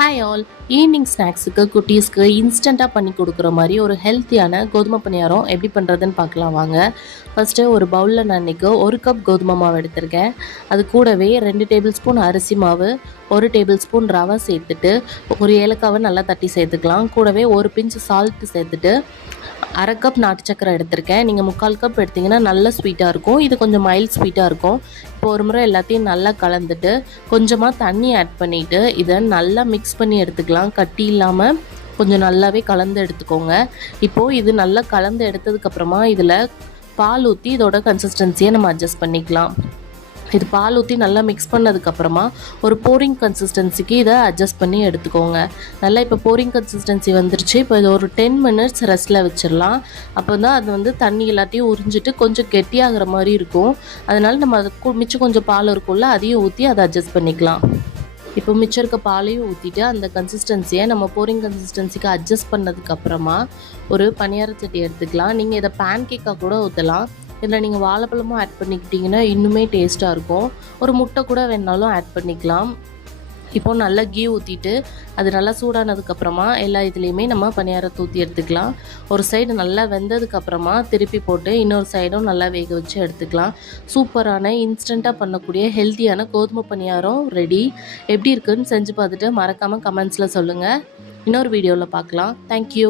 Hi all. Evening ஸ்நாக்ஸுக்கு குட்டீஸ்க்கு இன்ஸ்டண்ட்டாக பண்ணி கொடுக்குற மாதிரி ஒரு ஹெல்த்தியான கோதுமை பணியாரம் எப்படி பண்ணுறதுன்னு பார்க்கலாம் வாங்க. ஃபஸ்ட்டு ஒரு பவுலில் நான் இன்றைக்கி 1 கப் கோதுமை மாவு எடுத்திருக்கேன். அது கூடவே 2 டேபிள் ஸ்பூன் அரிசி மாவு, 1 டேபிள் ஸ்பூன் ரவை சேர்த்துட்டு, ஒரு ஏலக்காவை நல்லா தட்டி சேர்த்துக்கலாம். கூடவே ஒரு பிஞ்ச் சால்ட்டு சேர்த்துட்டு, 1/2 கப் நாட்டு சக்கரை எடுத்திருக்கேன். நீங்கள் 3/4 கப் எடுத்திங்கன்னா நல்ல ஸ்வீட்டாக இருக்கும். இது கொஞ்சம் மைல்ட் ஸ்வீட்டாக இருக்கும். இப்போ ஒரு முறை எல்லாத்தையும் நல்லா கலந்துட்டு கொஞ்சமாக தண்ணி ஆட் பண்ணிவிட்டு இதை நல்லா மிக்ஸ் பண்ணி எடுத்துக்கலாம். கட்டி இல்லாமல் கொஞ்சம் நல்லாவே கலந்து எடுத்துக்கோங்க. இப்போது இது நல்லா கலந்து எடுத்ததுக்கப்புறமா இதில் பால் ஊற்றி இதோட கன்சிஸ்டன்சியை நம்ம அட்ஜஸ்ட் பண்ணிக்கலாம். இது பால் ஊற்றி நல்லா மிக்ஸ் பண்ணதுக்கப்புறமா ஒரு போரிங் கன்சிஸ்டன்சிக்கு இதை அட்ஜஸ்ட் பண்ணி எடுத்துக்கோங்க. நல்லா இப்போ போரிங் கன்சிஸ்டன்சி வந்துருச்சு. இப்போ இது ஒரு 10 மினிட்ஸ் ரெஸ்ட்டில் வச்சிடலாம். அப்போ தான் அது தண்ணி எல்லாத்தையும் உறிஞ்சிட்டு கொஞ்சம் கெட்டியாகிற மாதிரி இருக்கும். அதனால் நம்ம அது மிச்சம் கொஞ்சம் பால் இருக்கும்ல, அதையும் ஊற்றி அதை அட்ஜஸ்ட் பண்ணிக்கலாம். இப்போ மிச்சம் இருக்க பாலையும் ஊற்றிட்டு அந்த கன்சிஸ்டன்சியை நம்ம போரிங் கன்சிஸ்டன்சிக்கு அட்ஜஸ்ட் பண்ணதுக்கப்புறமா ஒரு பணியார சட்டி எடுத்துக்கலாம். நீங்கள் இதை பேன் கேக்காக கூட ஊற்றலாம். இதில் நீங்கள் வாழைப்பழமும் ஆட் பண்ணிக்கிட்டிங்கன்னா இன்னுமே டேஸ்ட்டாக இருக்கும். ஒரு முட்டை கூட வேணாலும் ஆட் பண்ணிக்கலாம். இப்போது நல்லா கீ ஊற்றிட்டு அது நல்லா சூடானதுக்கப்புறமா எல்லா இதுலேயுமே நம்ம பணியாரத்தை ஊற்றி எடுத்துக்கலாம். ஒரு சைடு நல்லா வெந்ததுக்கப்புறமா திருப்பி போட்டு இன்னொரு சைடும் நல்லா வேக வச்சு எடுத்துக்கலாம். சூப்பரான இன்ஸ்டண்ட்டாக பண்ணக்கூடிய ஹெல்த்தியான கோதுமை பணியாரம் ரெடி. எப்படி இருக்குதுன்னு செஞ்சு பார்த்துட்டு மறக்காமல் கமெண்ட்ஸில் சொல்லுங்கள். இன்னொரு வீடியோவில் பார்க்கலாம். தேங்க்யூ.